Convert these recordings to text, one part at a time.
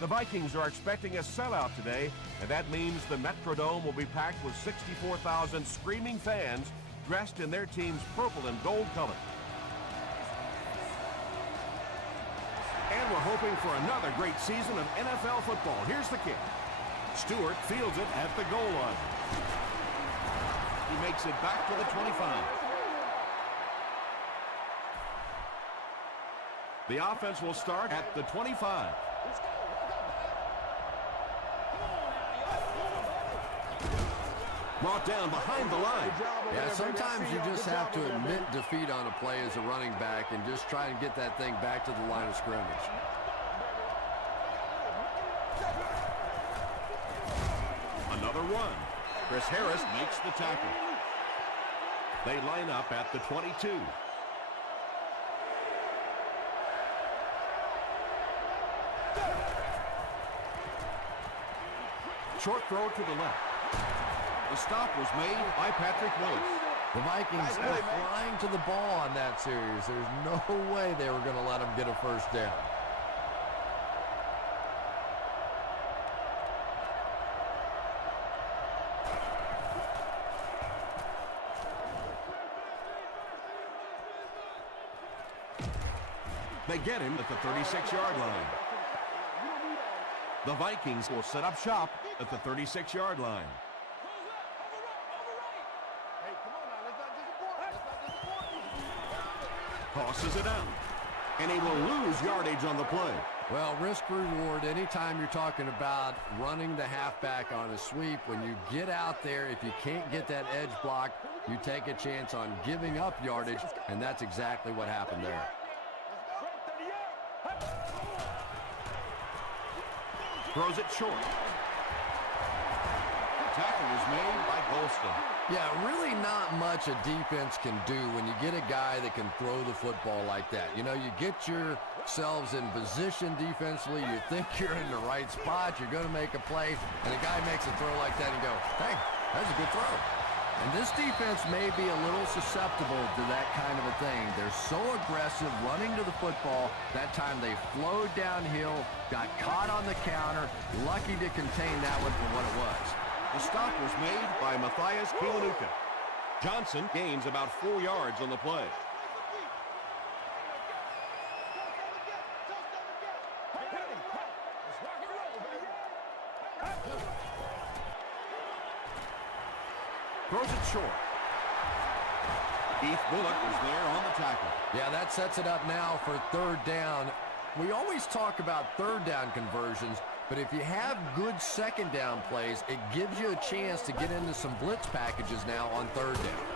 The Vikings are expecting a sellout today, and that means the Metrodome will be packed with 64,000 screaming fans dressed in their team's purple and gold color. And we're hoping for another great season of NFL football. Here's the kick. Stewart fields it at the goal line. He makes it back to the 25. The offense will start at the 25. Brought down behind the line. Yeah, sometimes you just have to admit defeat on a play as a running back and just try and get that thing back to the line of scrimmage. Another run. Chris Harris makes the tackle. They line up at the 22. Short throw to the left. The stop was made by Patrick Willis. The Vikings are flying to the ball on that series. There's no way they were going to let them get a first down. They get him at the 36-yard line. The Vikings will set up shop at the 36-yard line. Tosses it out. And he will lose yardage on the play. Well, risk-reward, anytime you're talking about running the halfback on a sweep, when you get out there, if you can't get that edge block, you take a chance on giving up yardage, and that's exactly what happened there. Throws it short. Tackle was made by Golston. Yeah, really not much a defense can do when you get a guy that can throw the football like that. You know, you get yourselves in position defensively, you think you're in the right spot, you're going to make a play, and a guy makes a throw like that and go, hey, that's a good throw. And this defense may be a little susceptible to that kind of a thing. They're so aggressive running to the football. That time they flowed downhill, got caught on the counter, lucky to contain that one for what it was. The stop was made by Matthias Kiwanuka. Johnson gains about 4 yards on the play. Throws it short. Keith Bullock is there on the tackle. Yeah, that sets it up now for third down. We always talk about third down conversions, but if you have good second down plays, it gives you a chance to get into some blitz packages now on third down.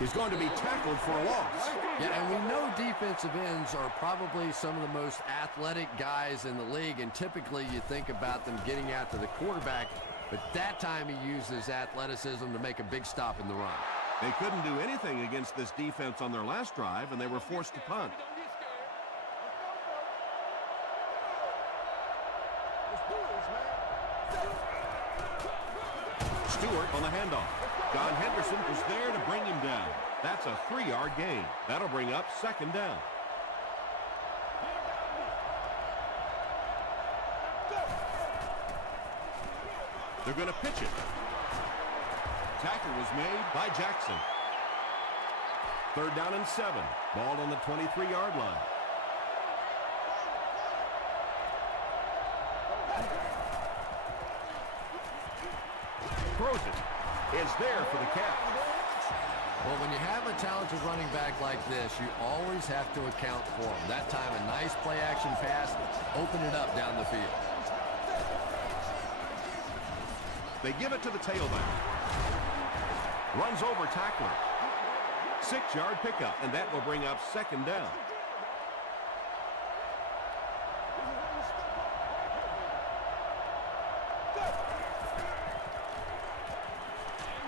He's going to be tackled for a loss. Yeah, and we know defensive ends are probably some of the most athletic guys in the league, and typically you think about them getting out to the quarterback, but that time he used his athleticism to make a big stop in the run. They couldn't do anything against this defense on their last drive, and they were forced to punt. Stewart on the handoff. John Henderson was there to bring him down. That's a 3-yard gain. That'll bring up second down. They're going to pitch it. Tackle was made by Jackson. Third down and 7. Ball on the 23-yard line. Throws it. It's there for the catch. Well, when you have a talented running back like this, you always have to account for him. That time, a nice play-action pass, open it up down the field. They give it to the tailback. Runs over tackler. 6-yard pickup, and that will bring up second down.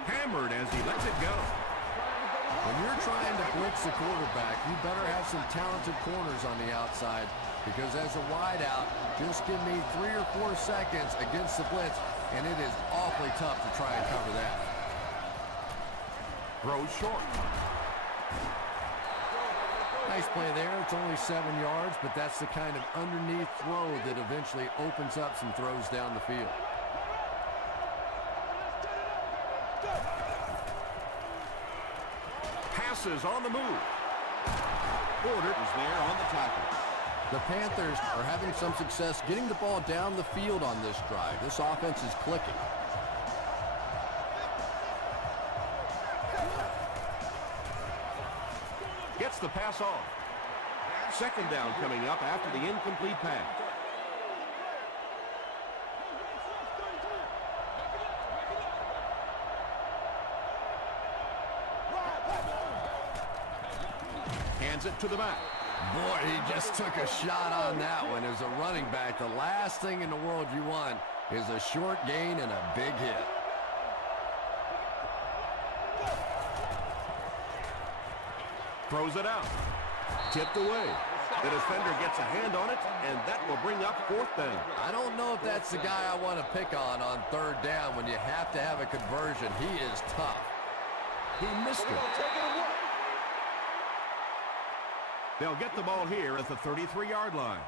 Hammered as he lets it go. When you're trying to blitz the quarterback, you better have some talented corners on the outside, because as a wideout, just give me 3 or 4 seconds against the blitz, and it is awfully tough to try and cover that. Throws short. Nice play there. It's only 7 yards, but that's the kind of underneath throw that eventually opens up some throws down the field. Passes on the move. Porter is there on the tackle. The Panthers are having some success getting the ball down the field on this drive. This offense is clicking. Gets the pass off. Second down coming up after the incomplete pass. Hands it to the back. Boy, he just took a shot on that one. As a running back, the last thing in the world you want is a short gain and a big hit. Throws it out. Tipped away. The defender gets a hand on it, and that will bring up fourth down. I don't know if that's the guy I want to pick on third down when you have to have a conversion. He is tough. He missed it. They'll get the ball here at the 33-yard line.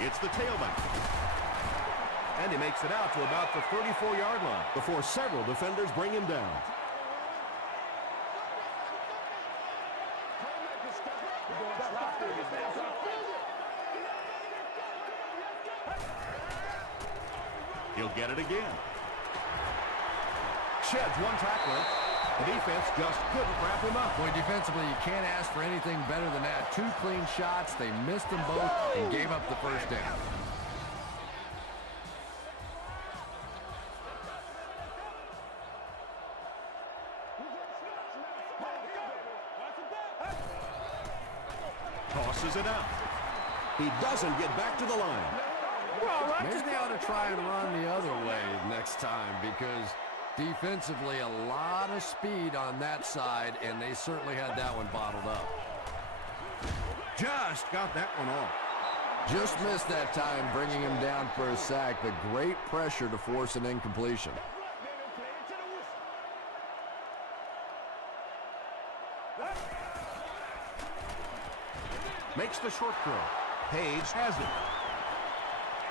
It's the tailback. And he makes it out to about the 34-yard line before several defenders bring him down. He'll get it again. Sheds one tackler. The defense just couldn't wrap him up. Boy, defensively, you can't ask for anything better than that. 2 clean shots. They missed them both and gave up the first down. Tosses it out. He doesn't get back to the line. Maybe they ought to try and run the other way next time, because defensively a lot of speed on that side, and they certainly had that one bottled up. Just got that one off. Just missed that time, bringing him down for a sack, but great pressure to force an incompletion. Makes the short throw. Page has it.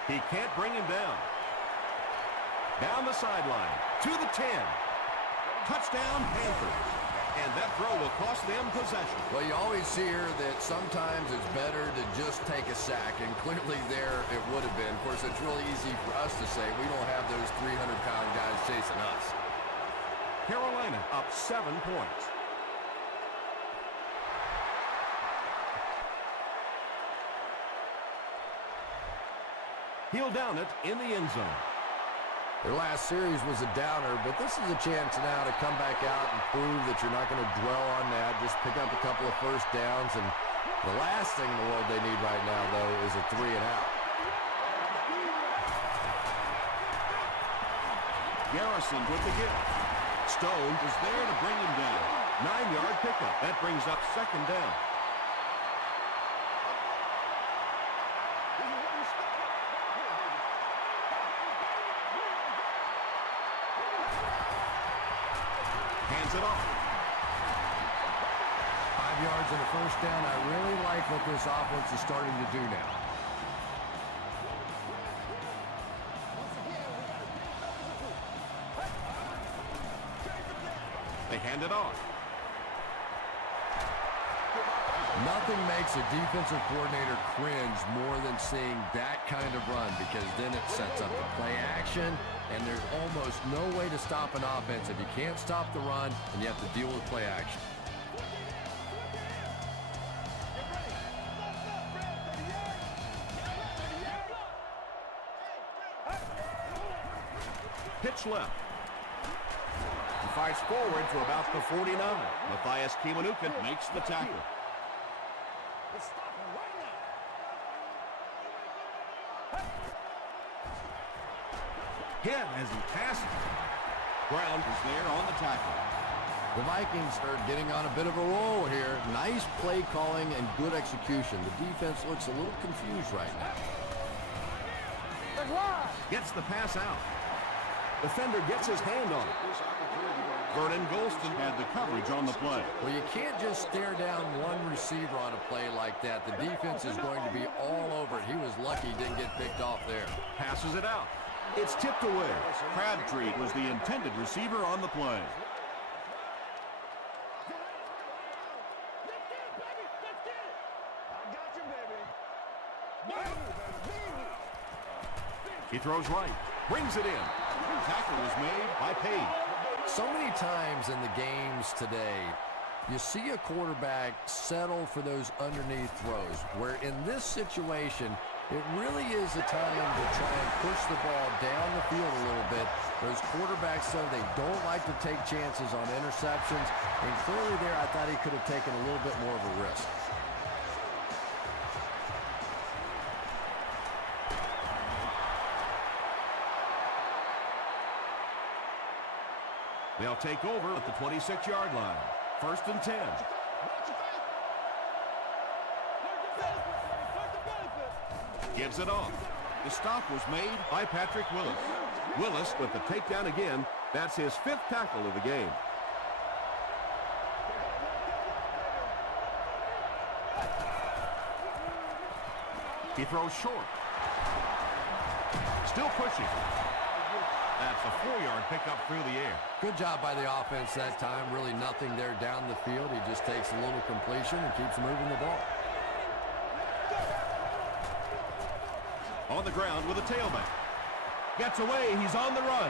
He can't bring him down. Down the sideline, to the 10. Touchdown, Panthers. And that throw will cost them possession. Well, you always hear that sometimes it's better to just take a sack, and clearly there it would have been. Of course, it's really easy for us to say we don't have those 300-pound guys chasing us. Carolina up 7 points. He'll down it in the end zone. Their last series was a downer, but this is a chance now to come back out and prove that you're not going to dwell on that. Just pick up a couple of first downs, and the last thing in the world they need right now, though, is a 3-and-out. Garrison with the gift. Stone is there to bring him down. 9-yard pickup. That brings up second down. Hands it off. 5 yards and a first down. I really like what this offense is starting to do now. They hand it off. Nothing makes a defensive coordinator cringe more than seeing that kind of run, because then it sets up the play action, and there's almost no way to stop an offense if you can't stop the run and you have to deal with play action. Pitch left. He fires forward to about the 49. Matthias Kiwanuka makes the tackle. Hit as he passes. Brown is there on the tackle. The Vikings are getting on a bit of a roll here. Nice play calling and good execution. The defense looks a little confused right now. Gets the pass out. Defender gets his hand on it. Vernon Golston had the coverage on the play. Well, you can't just stare down one receiver on a play like that. The defense is going to be all over it. He was lucky he didn't get picked off there. Passes it out. It's tipped away. Crabtree was the intended receiver on the play. He throws right. Brings it in. Tackle was made by Page. So many times in the games today, you see a quarterback settle for those underneath throws, where in this situation, it really is a time to try and push the ball down the field a little bit. Those quarterbacks, though, they don't like to take chances on interceptions, and clearly there, I thought he could have taken a little bit more of a risk. They'll take over at the 26-yard line. 1st and 10. Gives it off. The stop was made by Patrick Willis. Willis with the takedown again. That's his 5th tackle of the game. He throws short. Still pushing. That's a 4-yard pickup through the air. Good job by the offense that time. Really nothing there down the field. He just takes a little completion and keeps moving the ball. On the ground with a tailback. Gets away. He's on the run.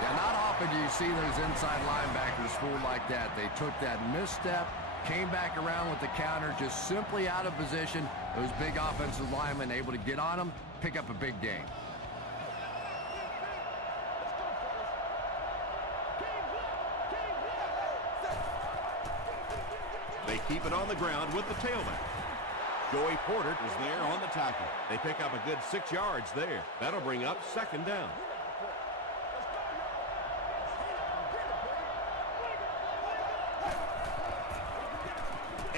Yeah, not often do you see those inside linebackers fooled like that. They took that misstep, came back around with the counter, just simply out of position. Those big offensive linemen able to get on them, pick up a big gain. They keep it on the ground with the tailback. Joey Porter is there on the tackle. They pick up a good 6 yards there. That'll bring up 2nd down.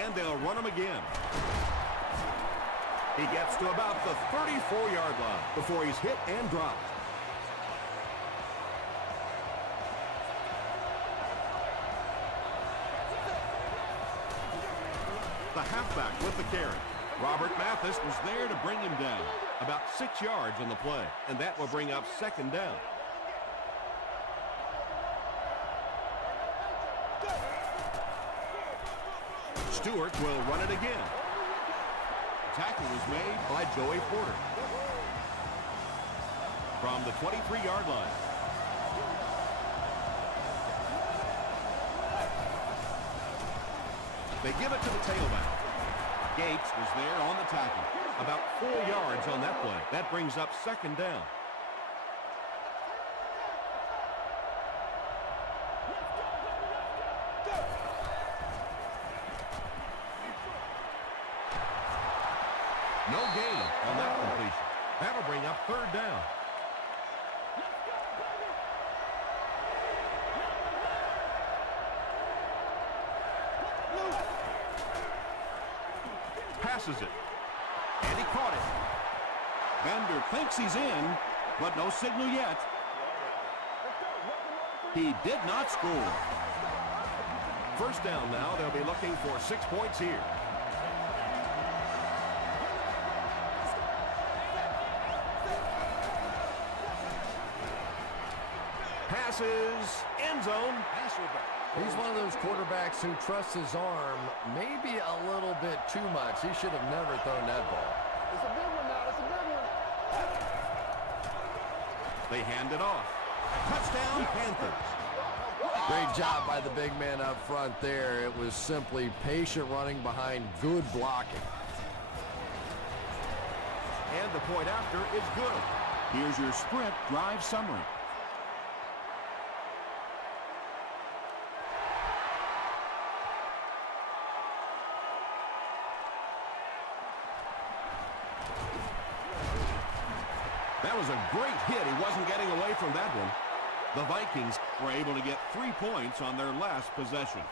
And they'll run him again. He gets to about the 34-yard line before he's hit and dropped. The halfback with the carry. Robert Mathis was there to bring him down. About 6 yards on the play, and that will bring up 2nd down. Stewart will run it again. Tackle was made by Joey Porter. From the 23-yard line. They give it to the tailback. Gates was there on the tackle. About 4 yards on that play. That brings up 2nd down. No gain on that completion. That'll bring up 3rd down. Passes it. And he caught it. Bender thinks he's in, but no signal yet. He did not score. 1st down now. They'll be looking for 6 points here. Passes. End zone. He's one of those quarterbacks who trusts his arm maybe a little bit too much. He should have never thrown that ball. It's a big one now. It's a big one. They hand it off. Touchdown, Panthers. Great job by the big man up front there. It was simply patient running behind good blocking. And the point after is good. Here's your sprint drive summary. That was a great hit. He wasn't getting away from that one. The Vikings were able to get 3 points on their last possession.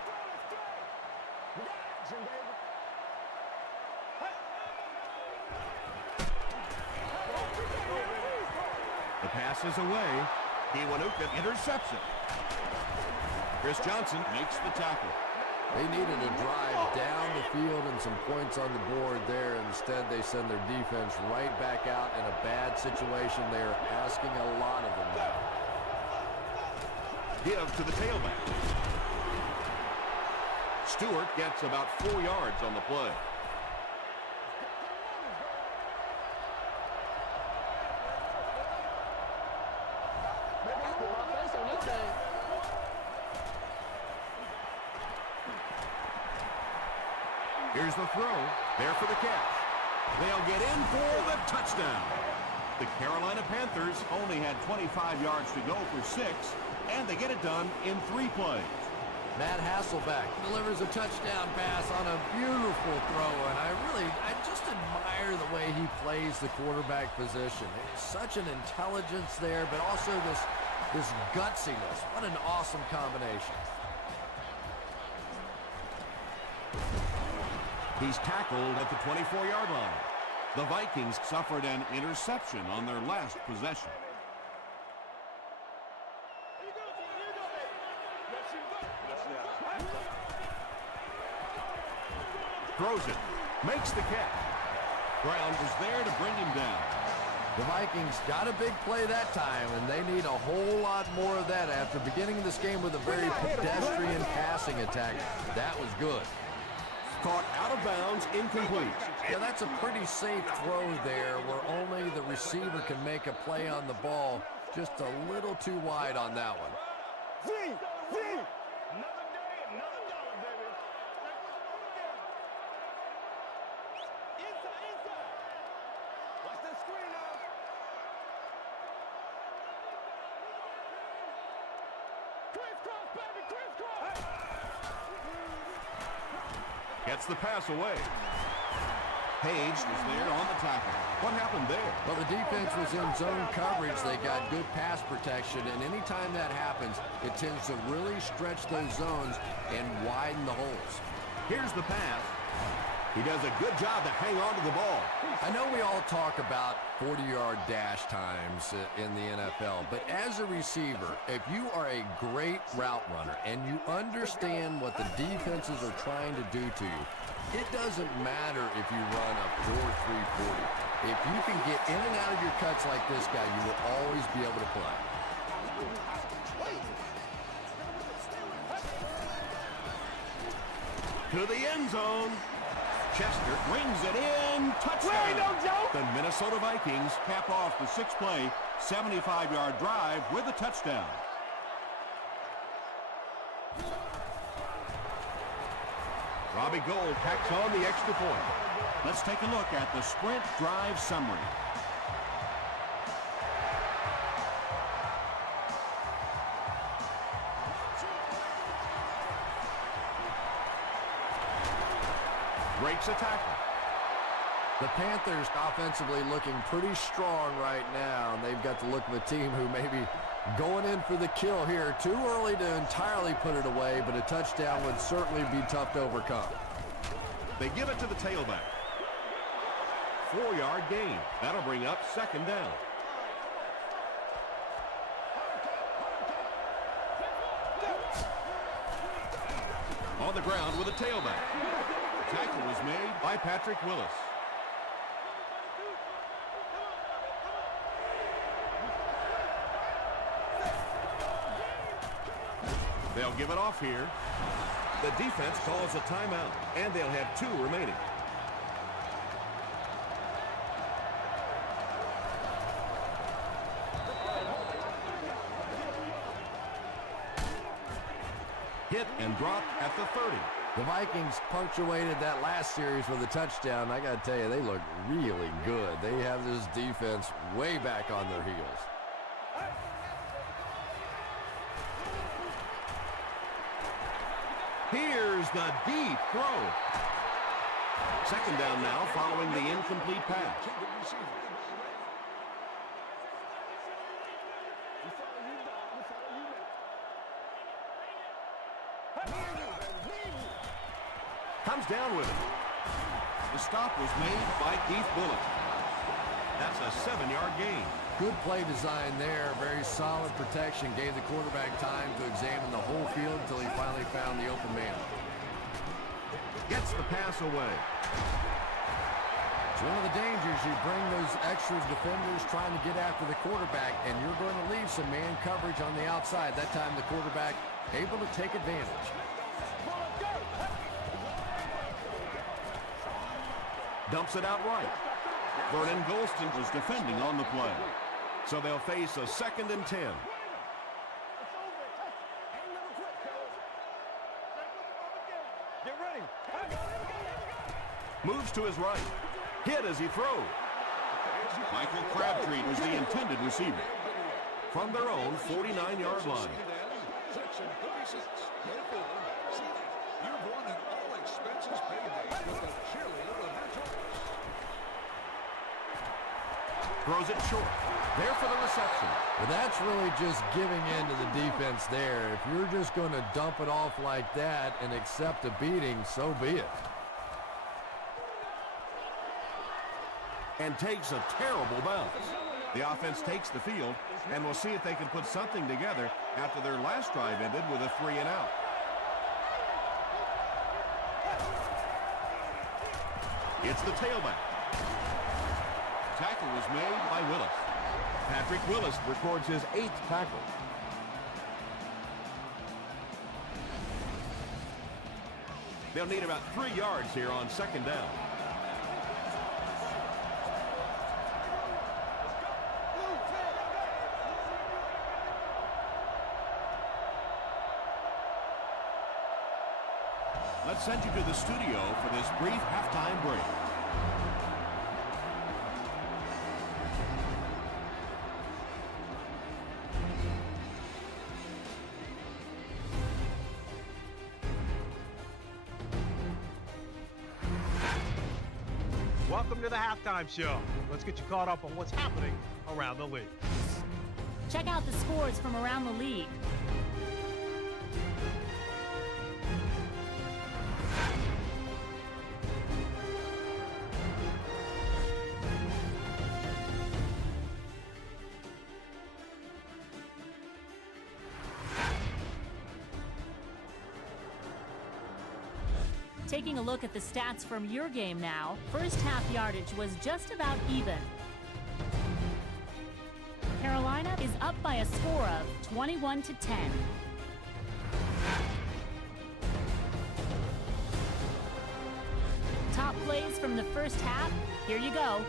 The pass is away. Kiwanuka intercepts it. Chris Johnson makes the tackle. They needed a drive down the field and some points on the board there. Instead, they send their defense right back out in a bad situation. They are asking a lot of them now. Give to the tailback. Stewart gets about 4 yards on the play. Here's the throw. There for the catch. They'll get in for the touchdown. The Carolina Panthers only had 25 yards to go for 6, and they get it done in 3 plays. Matt Hasselbeck delivers a touchdown pass on a beautiful throw, and I just admire the way he plays the quarterback position. There's such an intelligence there, but also this gutsiness. What an awesome combination. He's tackled at the 24-yard line. The Vikings suffered an interception on their last possession. Throws it. Makes the catch. Brown was there to bring him down. The Vikings got a big play that time, and they need a whole lot more of that after beginning this game with a very pedestrian passing attack. That was good. Caught out of bounds, incomplete. Yeah, that's a pretty safe throw there where only the receiver can make a play on the ball. Just a little too wide on that one. Another day, another dollar, baby. Inside. Watch that screen now. Crisscross, baby, crisscross. Gets the pass away. Page was there on the tackle. What happened there? Well, the defense was in zone coverage. They got good pass protection, and anytime that happens, it tends to really stretch those zones and widen the holes. Here's the pass. He does a good job to hang on to the ball. I know we all talk about 40-yard dash times in the NFL, but as a receiver, if you are a great route runner and you understand what the defenses are trying to do to you, it doesn't matter if you run a 4.340. If you can get in and out of your cuts like this guy, you will always be able to play. To the end zone. Chester brings it in. Touchdown. The Minnesota Vikings cap off the 6-play, 75-yard drive with a touchdown. Robbie Gould tacks on the extra point. Let's take a look at the sprint drive summary. Breaks a tackle. The Panthers offensively looking pretty strong right now, and they've got the look of a team who may be going in for the kill here. Too early to entirely put it away, but a touchdown would certainly be tough to overcome. They give it to the tailback. 4-yard gain. That'll bring up 2nd down. On the ground with a tailback. Tackle was made by Patrick Willis. They'll give it off here. The defense calls a timeout, and they'll have 2 remaining. Hit and drop at the 30. The Vikings punctuated that last series with a touchdown. I got to tell you, they look really good. They have this defense way back on their heels. Here's the deep throw. 2nd down now following the incomplete pass. Comes down with it. The stop was made by Keith Bulluck. That's a 7-yard gain. Good play design there. Very solid protection. Gave the quarterback time to examine the whole field until he finally found the open man. Gets the pass away. It's one of the dangers. You bring those extra defenders trying to get after the quarterback, and you're going to leave some man coverage on the outside. That time the quarterback able to take advantage. Dumps it out right. Vernon Golston was defending on the play. So they'll face a 2nd and 10. Get ready. Moves to his right. Hit as he throws. Michael Crabtree was the intended receiver. From their own 49-yard line. Section 36. You've won an all-expenses paid day with a cheerleader of your choice. Throws it short. There for the reception. But that's really just giving in to the defense there. If you're just going to dump it off like that and accept a beating, so be it. And takes a terrible bounce. The offense takes the field, and we'll see if they can put something together after their last drive ended with a 3-and-out. It's the tailback. Tackle was made by Willis. Patrick Willis records his 8th tackle. They'll need about 3 yards here on 2nd down. Let's send you to the studio for this brief halftime break. Welcome to the halftime show. Let's get you caught up on what's happening around the league. Check out the scores from around the league. Taking a look at the stats from your game now, first half yardage was just about even. Carolina is up by a score of 21-10. Top plays from the first half, here you go.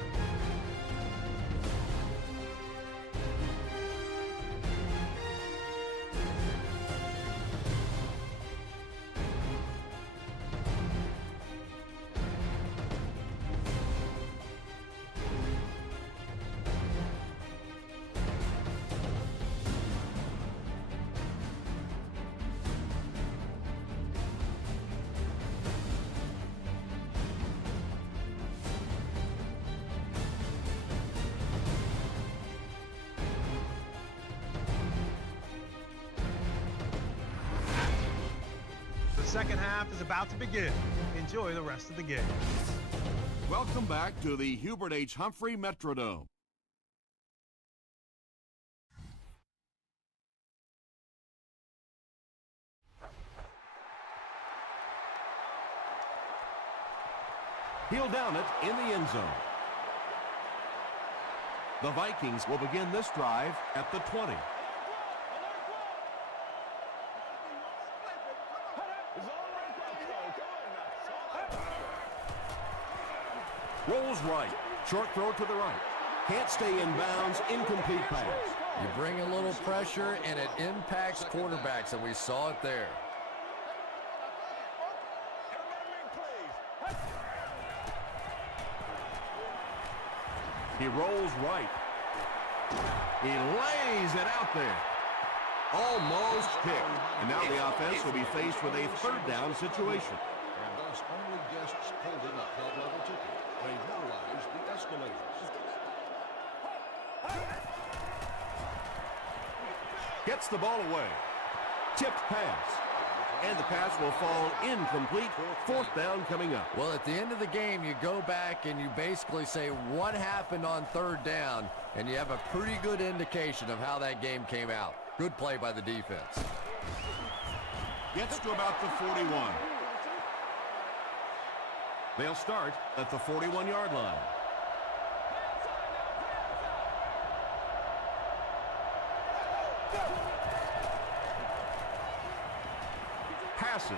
The second half is about to begin. Enjoy the rest of the game. Welcome back to the Hubert H. Humphrey Metrodome. He'll down it in the end zone. The Vikings will begin this drive at the 20. Rolls right. Short throw to the right. Can't stay in bounds. Incomplete pass. You bring a little pressure, and it impacts quarterbacks, and we saw it there. He rolls right. He lays it out there. Almost picked. And now the offense will be faced with a 3rd down situation. And thus only guests holding a club-level ticket may utilize the escalators. Gets the ball away. Tipped pass. And the pass will fall incomplete. Fourth down coming up. Well, at the end of the game, you go back and you basically say what happened on third down, and you have a pretty good indication of how that game came out. Good play by the defense. Gets to about the 41. They'll start at the 41-yard line. Passes.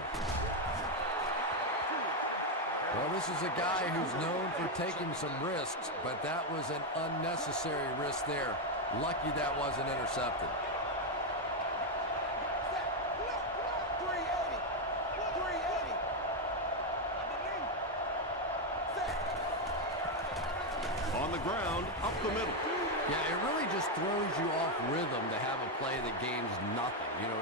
Well, this is a guy who's known for taking some risks, but that was an unnecessary risk there. Lucky that wasn't intercepted. On the ground, up the middle. Yeah, it really just throws you off rhythm to have a play that gains nothing. You know,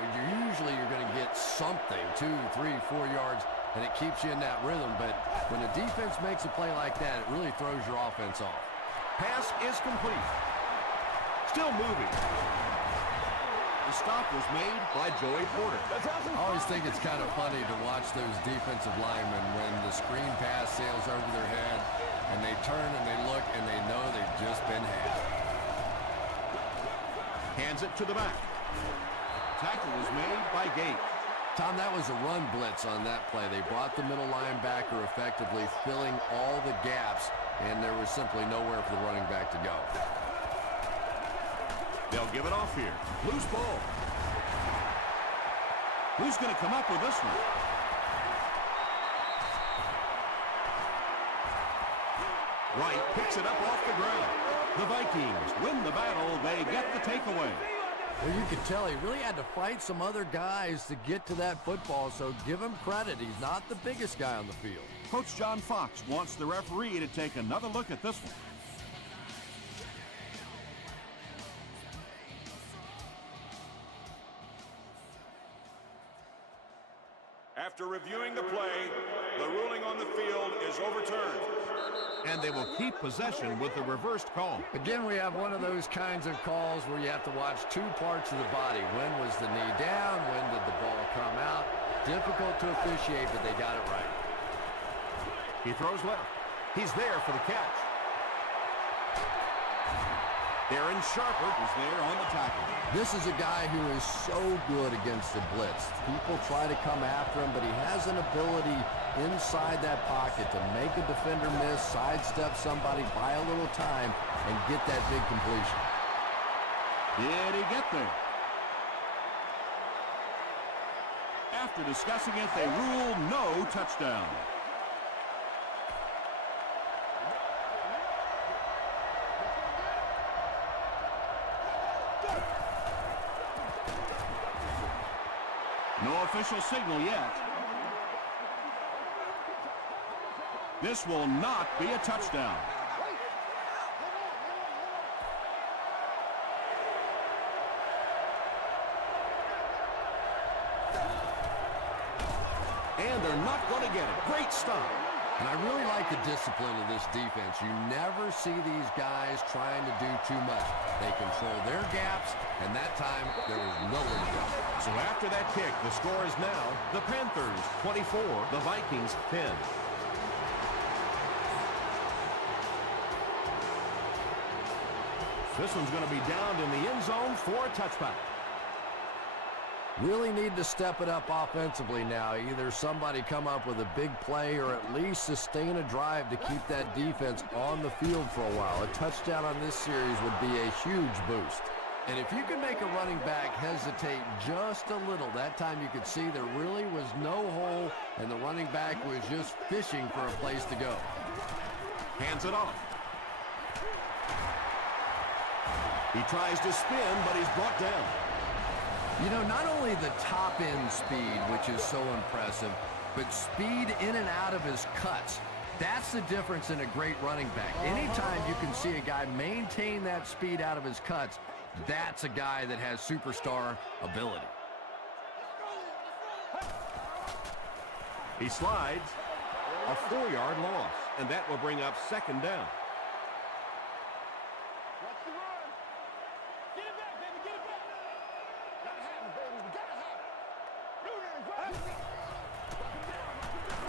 you're going to get something, 2, 3, 4 yards, and it keeps you in that rhythm. But when a defense makes a play like that, it really throws your offense off. Pass is complete. Still moving. The stop was made by Joey Porter. I always think it's kind of funny to watch those defensive linemen when the screen pass sails over their head and they turn and they look and they know they've just been had. Hands it to the back. Tackle is made by Gate. Tom, that was a run blitz on that play. They brought the middle linebacker effectively filling all the gaps, and there was simply nowhere for the running back to go. They'll give it off here. Loose ball. Who's going to come up with this one? Wright picks it up off the ground. The Vikings win the battle. They get the takeaway. Well, you could tell he really had to fight some other guys to get to that football, so give him credit. He's not the biggest guy on the field. Coach John Fox wants the referee to take another look at this one. After reviewing the play, the ruling on the field is overturned. And they will keep possession with the reversed call. Again, we have one of those kinds of calls where you have to watch two parts of the body. When was the knee down? When did the ball come out? Difficult to officiate, but they got it right. He throws left. He's there for the catch. Darren Sharper is there on the tackle. This is a guy who is so good against the blitz. People try to come after him, but he has an ability inside that pocket to make a defender miss, sidestep somebody, buy a little time, and get that big completion. Did he get there? After discussing it, they rule no touchdown. No official signal yet. This will not be a touchdown. And they're not going to get it. Great stop. And I really like the discipline of this defense. You never see these guys trying to do too much. They control their gaps, and that time there was nowhere to go. So after that kick, the score is now the Panthers 24, the Vikings 10. This one's going to be down in the end zone for a touchback. Really need to step it up offensively now. Either somebody come up with a big play or at least sustain a drive to keep that defense on the field for a while. A touchdown on this series would be a huge boost. And if you can make a running back hesitate just a little, that time you could see there really was no hole and the running back was just fishing for a place to go. Hands it off. He tries to spin, but he's brought down. You know, not only the top-end speed, which is so impressive, but speed in and out of his cuts. That's the difference in a great running back. Anytime you can see a guy maintain that speed out of his cuts, that's a guy that has superstar ability. He slides. A 4-yard loss, and that will bring up second down.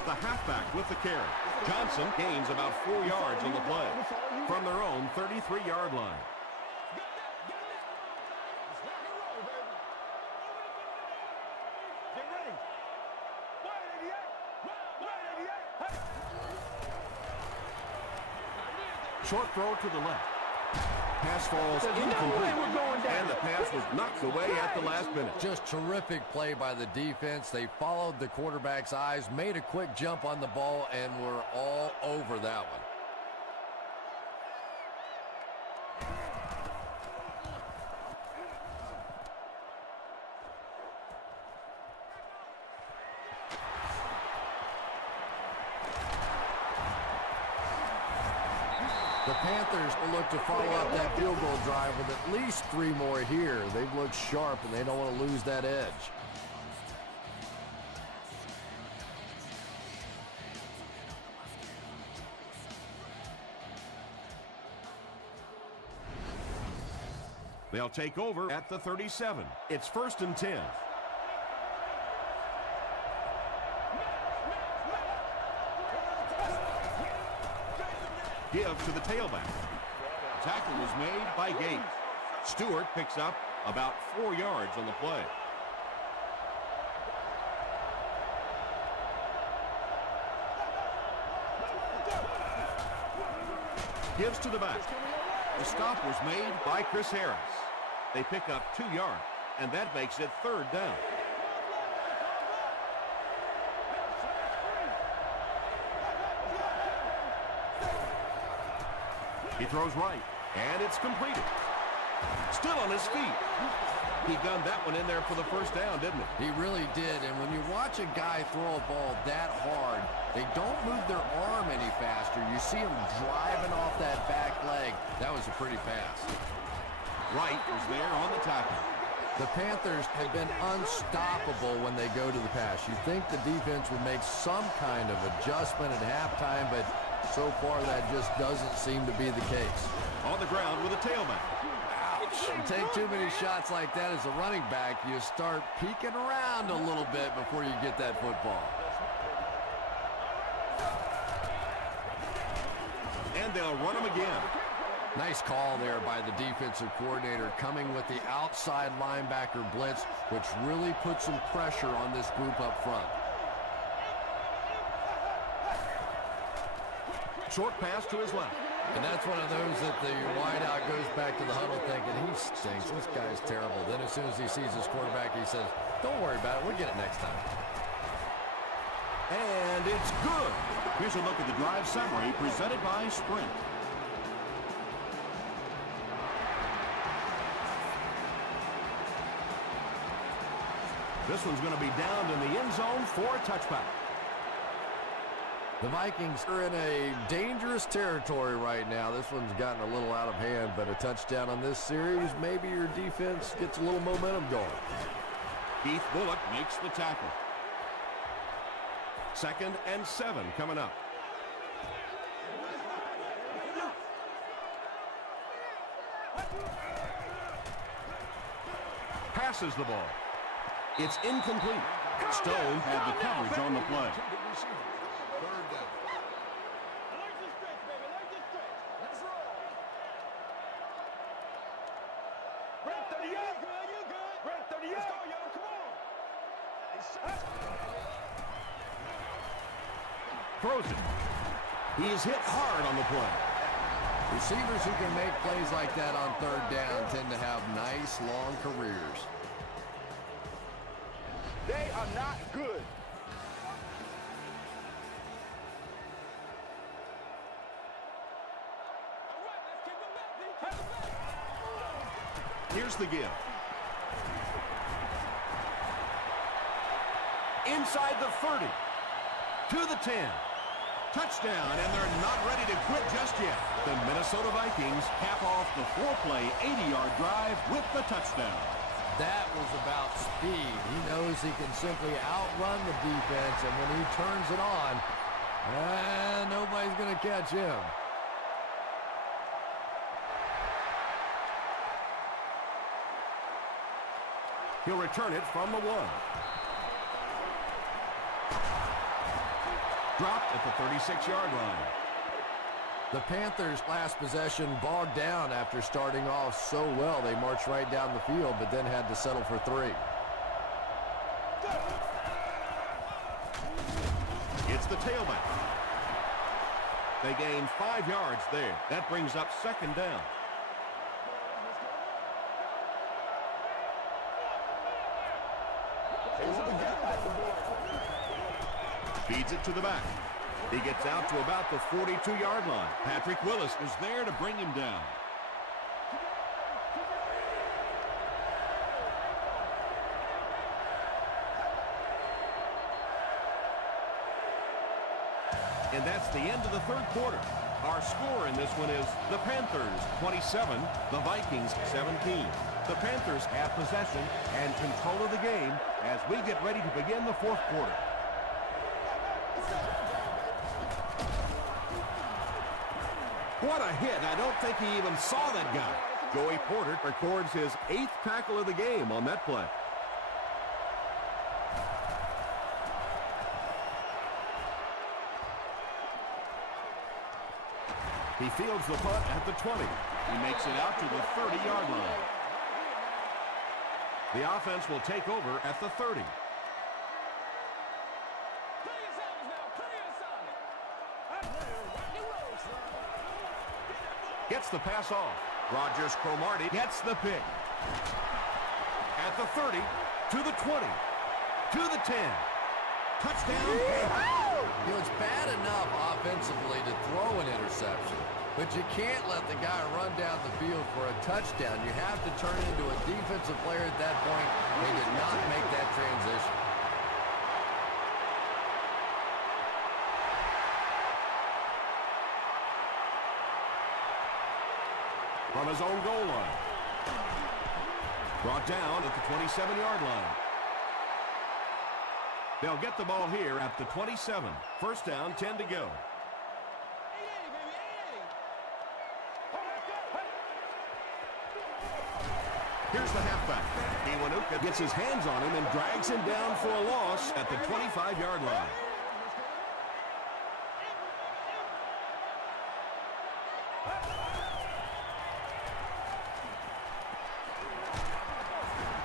The halfback with the carry. Johnson gains about 4 yards on the play from their own 33-yard line. Get ready. Wide 88. Wide 88. Short throw to the left. Pass falls incomplete, and the pass was knocked away at the last minute. Just terrific play by the defense. They followed the quarterback's eyes, made a quick jump on the ball, and were all over that one. The Panthers will look to follow up that field goal drive with at least 3 more here. They've looked sharp, and they don't want to lose that edge. They'll take over at the 37. It's 1st and 10. Give to the tailback. Tackle was made by Gates. Stewart picks up about 4 yards on the play. Gives to the back. The stop was made by Chris Harris. They pick up 2 yards, and that makes it 3rd down. He throws right, and it's completed. Still on his feet. He gunned that one in there for the 1st down, didn't he? He really did, and when you watch a guy throw a ball that hard, they don't move their arm any faster. You see him driving off that back leg. That was a pretty pass. Wright was there on the tackle. The Panthers have been unstoppable when they go to the pass. You think the defense would make some kind of adjustment at halftime, but so far that just doesn't seem to be the case. On the ground with a tailback. Ouch. You take too many shots like that as a running back, you start peeking around a little bit before you get that football. And they'll run him again. Nice call there by the defensive coordinator, coming with the outside linebacker blitz, which really puts some pressure on this group up front. Short pass to his left. And that's one of those that the wideout goes back to the huddle thinking, he stinks, this guy's terrible. Then as soon as he sees his quarterback, he says, don't worry about it, we'll get it next time. And it's good. Here's a look at the drive summary presented by Sprint. This one's going to be down in the end zone for a touchback. The Vikings are in a dangerous territory right now. This one's gotten a little out of hand, but a touchdown on this series, maybe your defense gets a little momentum going. Keith Bullock makes the tackle. 2nd and 7 coming up. Passes the ball. It's incomplete. Stone had the coverage on the play. Throws it. He's hit hard on the play. Receivers who can make plays like that on 3rd down tend to have nice, long careers. They are not good. Here's the give. Inside the 30. To the 10. Touchdown, and they're not ready to quit just yet. The Minnesota Vikings cap off the 4-play, 80-yard drive with the touchdown. That was about speed. He knows he can simply outrun the defense, and when he turns it on, nobody's going to catch him. He'll return it from the 1. Dropped at the 36-yard line. The Panthers' last possession bogged down after starting off so well. They marched right down the field, but then had to settle for 3. It's the tailback. They gain 5 yards there. That brings up 2nd down. Feeds it to the back. He gets out to about the 42-yard line. Patrick Willis is there to bring him down. And that's the end of the 3rd quarter. Our score in this one is the Panthers 27, the Vikings 17. The Panthers have possession and control of the game as we get ready to begin the 4th quarter. What a hit. I don't think he even saw that guy. Joey Porter records his 8th tackle of the game on that play. He fields the punt at the 20. He makes it out to the 30-yard line. The offense will take over at the 30. Gets the pass off. Rogers Cromartie gets the pick. At the 30, to the 20, to the 10. Touchdown. It's bad enough offensively to throw an interception, but you can't let the guy run down the field for a touchdown. You have to turn into a defensive player at that point. They did not make that transition. From his own goal line. Brought down at the 27-yard line. They'll get the ball here at the 27. 1st down, 10 to go. Here's the halfback. Iwanuka gets his hands on him and drags him down for a loss at the 25-yard line.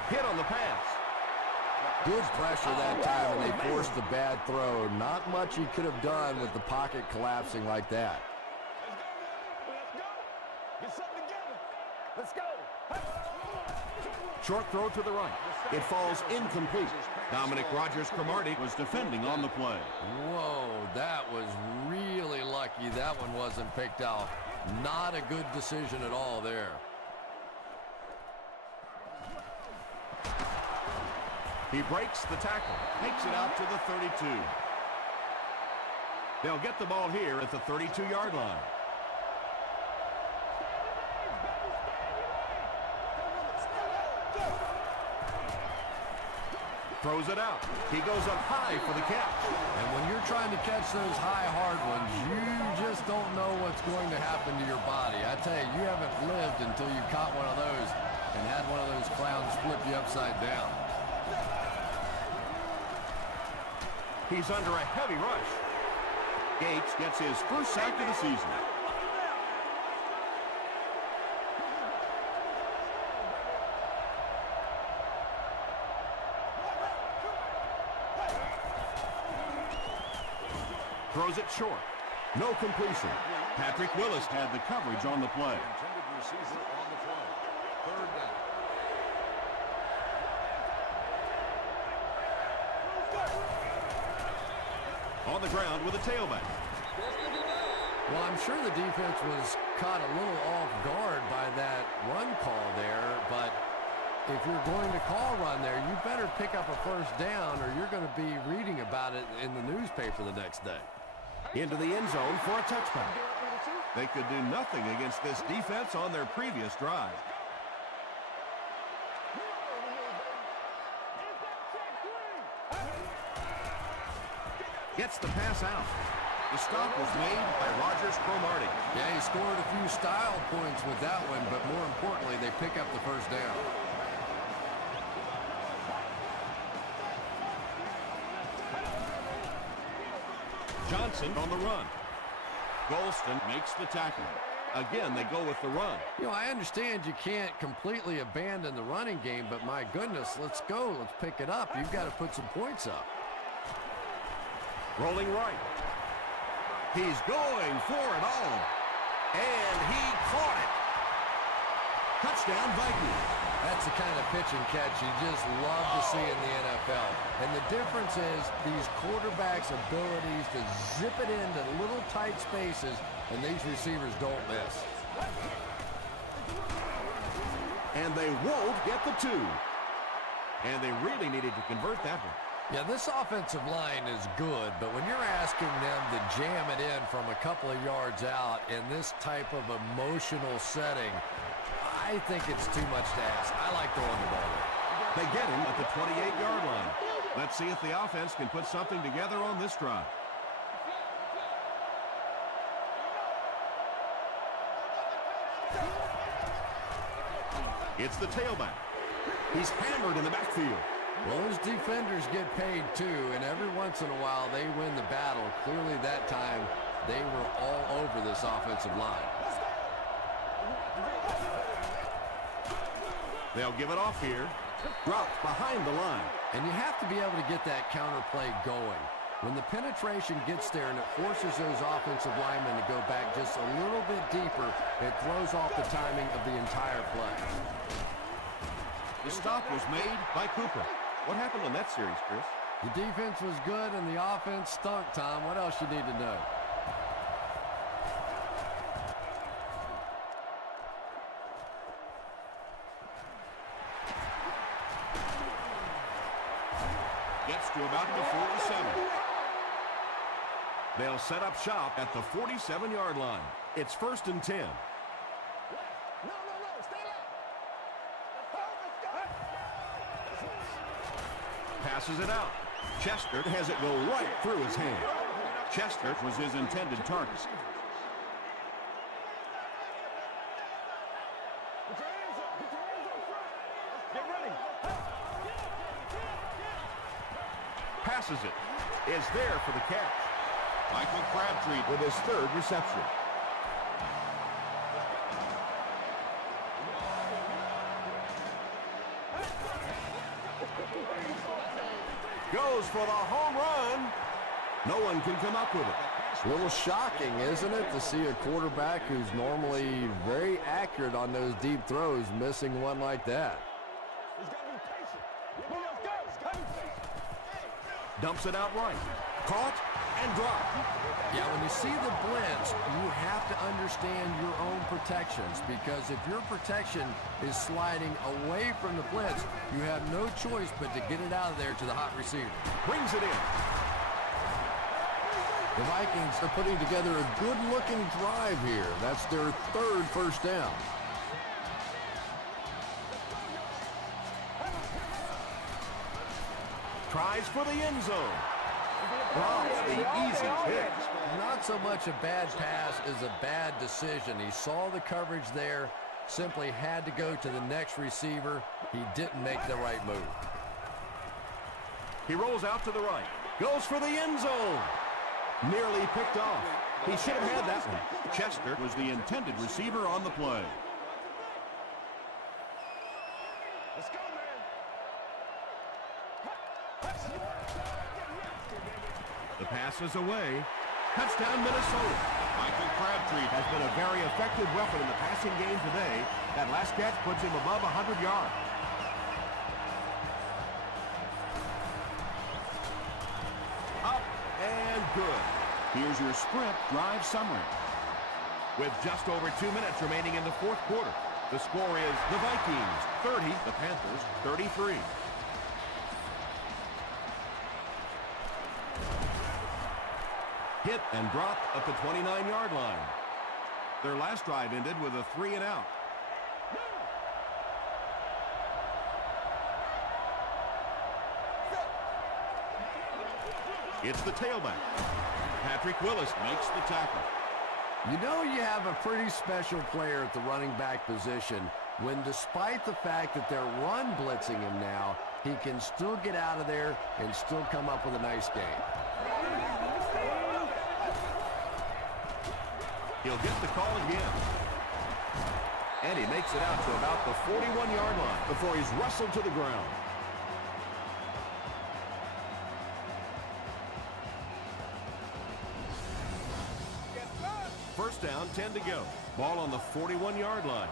Hit on the pass. Good pressure that time, and they forced the bad throw. Not much he could have done with the pocket collapsing like that. Get something together. Let's go. Short throw to the right. It falls incomplete. Dominic Rogers Cromartie was defending on the play. Whoa, that was really lucky that one wasn't picked off. Not a good decision at all there. He breaks the tackle, takes it out to the 32. They'll get the ball here at the 32-yard line. Throws it out. He goes up high for the catch. And when you're trying to catch those high, hard ones, you just don't know what's going to happen to your body. I tell you, you haven't lived until you caught one of those and had one of those clowns flip you upside down. He's under a heavy rush. Gates gets his first sack of the season. Throws it short. No completion. Patrick Willis had the coverage on the play. Intended receiver on the play. 3rd down. On the ground with a tailback. Well, I'm sure the defense was caught a little off guard by that run call there, but if you're going to call run there, you better pick up a 1st down or you're going to be reading about it in the newspaper the next day. Into the end zone for a touchback. They could do nothing against this defense on their previous drive. Gets the pass out. The stop was made by Rogers Cromartie. Yeah, he scored a few style points with that one, but more importantly, they pick up the 1st down. Johnson on the run. Golston makes the tackle. Again, they go with the run. You know, I understand you can't completely abandon the running game, but my goodness, let's go. Let's pick it up. You've got to put some points up. Rolling right. He's going for it all. And he caught it. Touchdown, Vikings. That's the kind of pitch and catch you just love to see in the NFL. And the difference is these quarterbacks' abilities to zip it into little tight spaces, and these receivers don't miss. And they won't get the two. And they really needed to convert that one. Yeah, this offensive line is good, but when you're asking them to jam it in from a couple of yards out in this type of emotional setting, I think it's too much to ask. I like throwing the ball there. They get him at the 28-yard line. Let's see if the offense can put something together on this drive. It's the tailback. He's hammered in the backfield. Well, those defenders get paid too, and every once in a while they win the battle. Clearly that time they were all over this offensive line. They'll give it off here. Dropped behind the line. And you have to be able to get that counter play going. When the penetration gets there and it forces those offensive linemen to go back just a little bit deeper, it throws off the timing of the entire play. The stop was made by Cooper. What happened in that series, Chris? The defense was good and the offense stunk, Tom. What else you need to know? Gets to about the 47. They'll set up shop at the 47-yard line. It's 1st and 10. No, stay left. Passes it out. Chester has it go right through his hand. Chester was his intended target. Put your hands up. Put your hands up front. Get ready. Passes it. Is there for the catch. Michael Crabtree with his 3rd reception. Goes for the home run. No one can come up with it. A little shocking, isn't it, to see a quarterback who's normally very accurate on those deep throws missing one like that. He's got to be patient. Let's go. Dumps it out right. Caught and dropped. Yeah, when you see the blitz, you have to understand your own protections, because if your protection is sliding away from the blitz, you have no choice but to get it out of there to the hot receiver. Brings it in. The Vikings are putting together a good-looking drive here. That's their 3rd first down. Tries for the end zone. Drops the easy pick. Not so much a bad pass as a bad decision. He saw the coverage there, simply had to go to the next receiver. He didn't make the right move. He rolls out to the right. Goes for the end zone. Nearly picked off. He should have had that one. Chester was the intended receiver on the play. Let's go, man. The pass is away. Touchdown, Minnesota. Michael Crabtree has been a very effective weapon in the passing game today. That last catch puts him above 100 yards. Up and good. Here's your sprint drive summary. With just over 2 minutes remaining in the 4th quarter, the score is the Vikings 30, the Panthers 33. Hit and dropped at the 29-yard line. Their last drive ended with a 3-and-out. It's the tailback. Patrick Willis makes the tackle. You know you have a pretty special player at the running back position when, despite the fact that they're run blitzing him now, he can still get out of there and still come up with a nice game. He'll get the call again. And he makes it out to about the 41-yard line before he's wrestled to the ground. First down, 10 to go. Ball on the 41-yard line.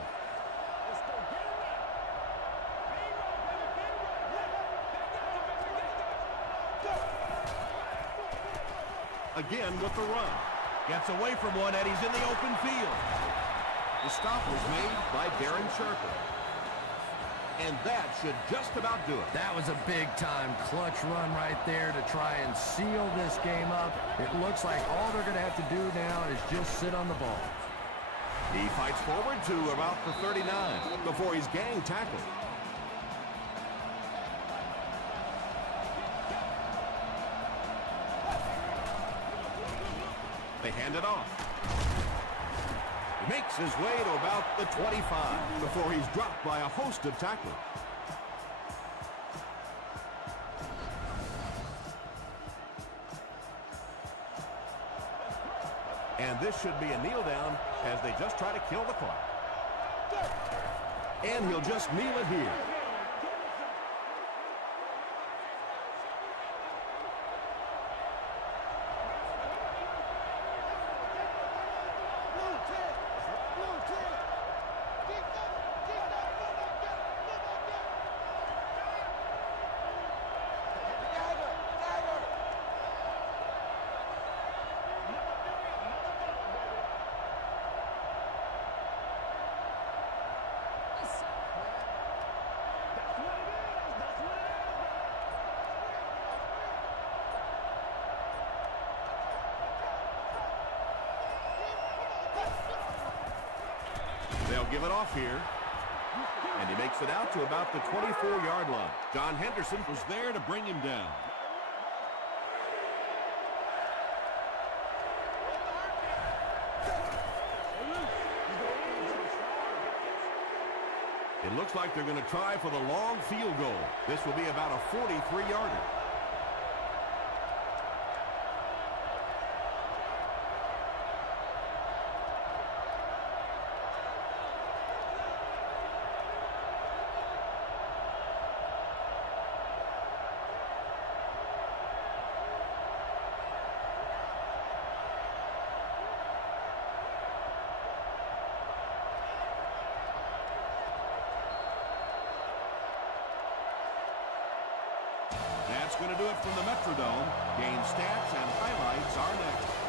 Again with the run. Gets away from one, and he's in the open field. The stop was made by Darren Sharper. And that should just about do it. That was a big-time clutch run right there to try and seal this game up. It looks like all they're going to have to do now is just sit on the ball. He fights forward to about the 39 before he's gang tackled. They hand it off. He makes his way to about the 25 before he's dropped by a host of tacklers. And this should be a kneel down as they just try to kill the clock. And he'll just kneel it here. They'll give it off here. And he makes it out to about the 24-yard line. John Henderson was there to bring him down. It looks like they're going to try for the long field goal. This will be about a 43-yarder. That's going to do it from the Metrodome. Game stats and highlights are next.